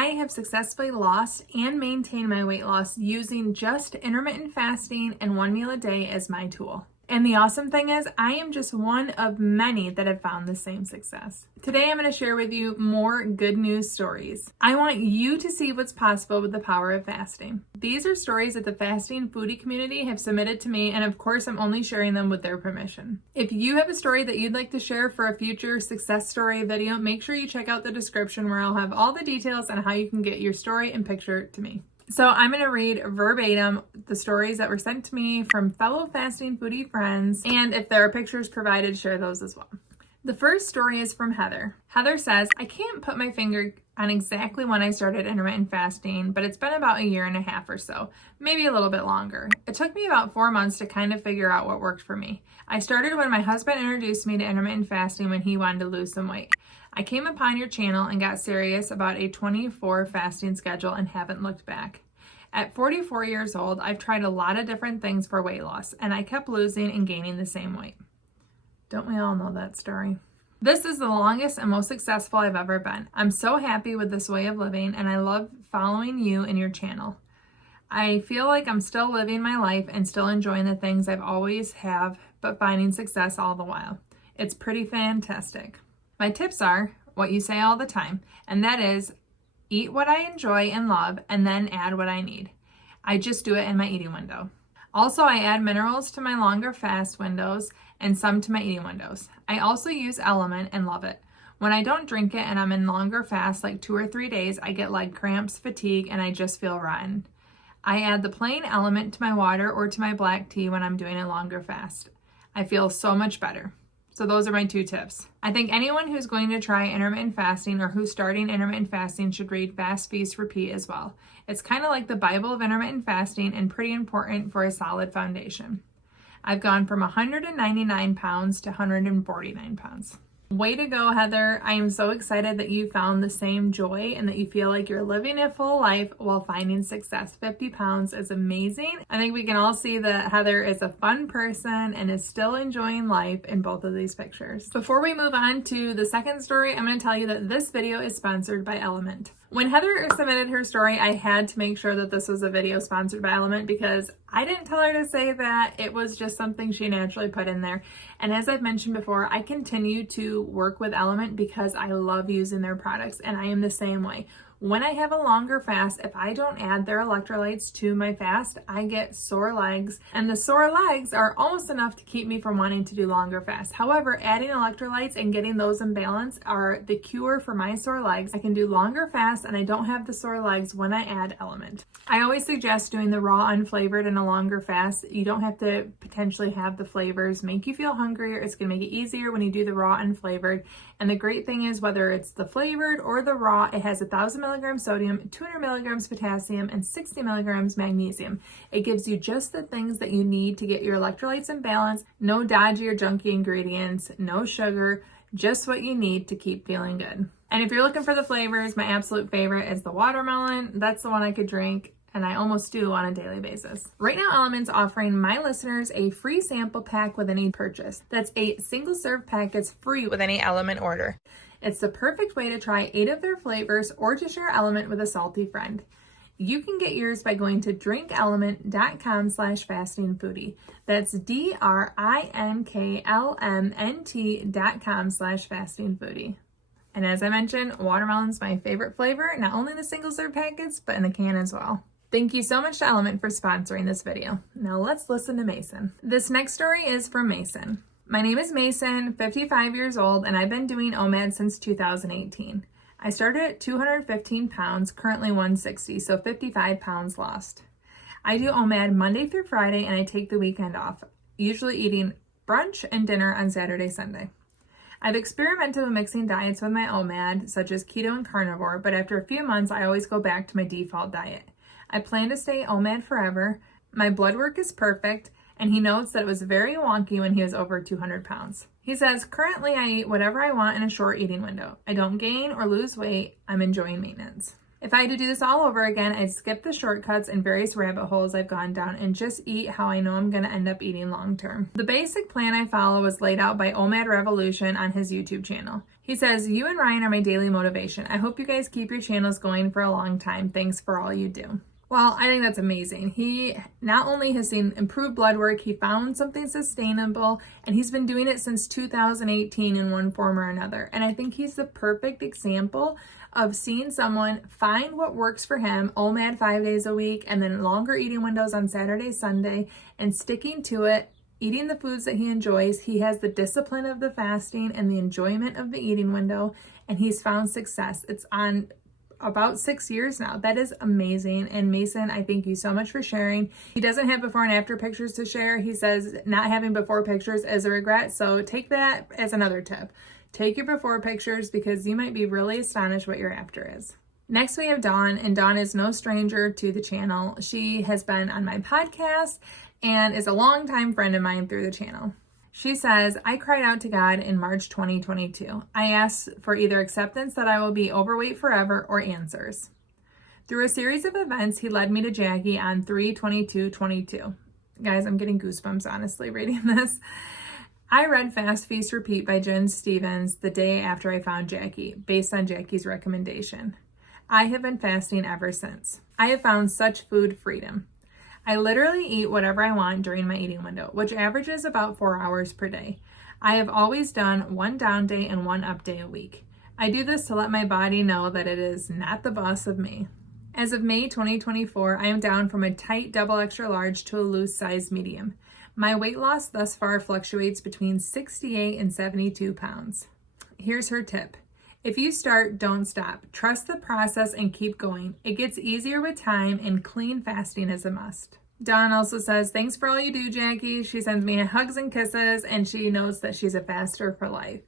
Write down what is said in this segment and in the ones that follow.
I have successfully lost and maintained my weight loss using just intermittent fasting and one meal a day as my tool. And the awesome thing is, I am just one of many that have found the same success. Today, I'm going to share with you more good news stories. I want you to see what's possible with the power of fasting. These are stories that the fasting foodie community have submitted to me, and of course, I'm only sharing them with their permission. If you have a story that you'd like to share for a future success story video, make sure you check out the description where I'll have all the details on how you can get your story and picture to me. So I'm going to read verbatim the stories that were sent to me from fellow fasting foodie friends, and if there are pictures provided, share those as well. The first story is from Heather. Heather says, I can't put my finger on exactly when I started intermittent fasting, but it's been about 1.5 years or so, maybe a little bit longer. It took me about 4 months to kind of figure out what worked for me. I started when my husband introduced me to intermittent fasting when he wanted to lose some weight. I came upon your channel and got serious about a 24 fasting schedule and haven't looked back. At 44 years old, I've tried a lot of different things for weight loss, and I kept losing and gaining the same weight. Don't we all know that story? This is the longest and most successful I've ever been. I'm so happy with this way of living, and I love following you and your channel. I feel like I'm still living my life and still enjoying the things I've always have, but finding success all the while. It's pretty fantastic. My tips are what you say all the time, and that is, eat what I enjoy and love, and then add what I need. I just do it in my eating window. Also, I add minerals to my longer fast windows and some to my eating windows. I also use LMNT and love it. When I don't drink it and I'm in longer fast, like 2 or 3 days, I get leg cramps, fatigue, and I just feel rotten. I add the plain LMNT to my water or to my black tea when I'm doing a longer fast. I feel so much better. So those are my 2 tips. I think anyone who's going to try intermittent fasting or who's starting intermittent fasting should read Fast, Feast, Repeat as well. It's kind of like the Bible of intermittent fasting and pretty important for a solid foundation. I've gone from 199 pounds to 149 pounds. Way to go, Heather. I am so excited that you found the same joy and that you feel like you're living a full life while finding success. 50 pounds is amazing. I think we can all see that Heather is a fun person and is still enjoying life in both of these pictures. Before we move on to the second story, I'm going to tell you that this video is sponsored by LMNT. When Heather submitted her story, I had to make sure that this was a video sponsored by LMNT because I didn't tell her to say that. It was just something she naturally put in there. And as I've mentioned before, I continue to work with LMNT because I love using their products, and I am the same way. When I have a longer fast, if I don't add their electrolytes to my fast, I get sore legs, and the sore legs are almost enough to keep me from wanting to do longer fasts. However, adding electrolytes and getting those in balance are the cure for my sore legs. I can do longer fasts, and I don't have the sore legs when I add LMNT. I always suggest doing the raw unflavored in a longer fast. You don't have to potentially have the flavors make you feel hungrier. It's going to make it easier when you do the raw unflavored. And the great thing is, whether it's the flavored or the raw, it has 1,000 milligrams sodium, 200 milligrams potassium, and 60 milligrams magnesium. It gives you just the things that you need to get your electrolytes in balance. No dodgy or junky ingredients, no sugar, just what you need to keep feeling good. And if you're looking for the flavors, my absolute favorite is the watermelon. That's the one I could drink, and I almost do on a daily basis. Right now, LMNT's offering my listeners a free sample pack with any purchase. That's 8 single-serve packets free with any LMNT order. It's the perfect way to try 8 of their flavors or to share LMNT with a salty friend. You can get yours by going to drinklmnt.com/fastingfoodie. That's drinklmnt.com/fastingfoodie. And as I mentioned, watermelon's my favorite flavor, not only in the single-serve packets, but in the can as well. Thank you so much to LMNT for sponsoring this video. Now let's listen to Mason. This next story is from Mason. My name is Mason, 55 years old, and I've been doing OMAD since 2018. I started at 215 pounds, currently 160, so 55 pounds lost. I do OMAD Monday through Friday, and I take the weekend off, usually eating brunch and dinner on Saturday, Sunday. I've experimented with mixing diets with my OMAD, such as keto and carnivore, but after a few months, I always go back to my default diet. I plan to stay OMAD forever. My blood work is perfect, and he notes that it was very wonky when he was over 200 pounds. He says, currently I eat whatever I want in a short eating window. I don't gain or lose weight. I'm enjoying maintenance. If I had to do this all over again, I'd skip the shortcuts and various rabbit holes I've gone down and just eat how I know I'm going to end up eating long term. The basic plan I follow was laid out by OMAD Revolution on his YouTube channel. He says, "You and Ryan are my daily motivation. I hope you guys keep your channels going for a long time. Thanks for all you do." Well, I think that's amazing. He not only has seen improved blood work, he found something sustainable, and he's been doing it since 2018 in one form or another. And I think he's the perfect example of seeing someone find what works for him, OMAD 5 days a week, and then longer eating windows on Saturday, Sunday, and sticking to it, eating the foods that he enjoys. He has the discipline of the fasting and the enjoyment of the eating window, and he's found success. It's on about 6 years now. That is amazing. And Mason, I thank you so much for sharing. He doesn't have before and after pictures to share. He says not having before pictures is a regret. So take that as another tip. Take your before pictures because you might be really astonished what your after is. Next, we have Dawn, and Dawn is no stranger to the channel. She has been on my podcast and is a longtime friend of mine through the channel. She says, "I cried out to God in March 2022. I asked for either acceptance that I will be overweight forever or answers. Through a series of events, he led me to Jackie on 3/22/22. Guys, I'm getting goosebumps, honestly, reading this. I read Fast Feast Repeat by Jen Stevens the day after I found Jackie, based on Jackie's recommendation. I have been fasting ever since. I have found such food freedom. I literally eat whatever I want during my eating window, which averages about 4 hours per day. I have always done one down day and one up day a week. I do this to let my body know that it is not the boss of me. As of May 2024, I am down from a tight double extra large to a loose size medium. My weight loss thus far fluctuates between 68 and 72 pounds. Here's her tip. If you start, don't stop. Trust the process and keep going. It gets easier with time, and clean fasting is a must." Dawn also says, "Thanks for all you do, Jackie." She sends me hugs and kisses, and she knows that she's a faster for life.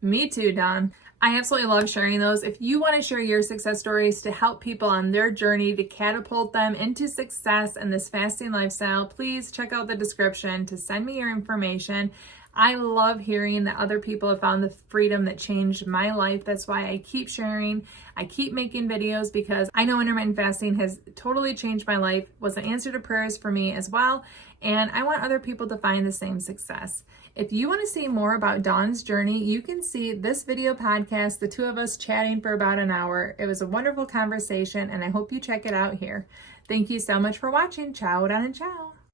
Me too, Dawn. I absolutely love sharing those. If you want to share your success stories to help people on their journey to catapult them into success in this fasting lifestyle, please check out the description to send me your information. I love hearing that other people have found the freedom that changed my life. That's why I keep sharing. I keep making videos because I know intermittent fasting has totally changed my life, was an answer to prayers for me as well. And I want other people to find the same success. If you want to see more about Dawn's journey, you can see this video podcast, the two of us chatting for about an hour. It was a wonderful conversation, and I hope you check it out here. Thank you so much for watching. Ciao, Dawn, and ciao.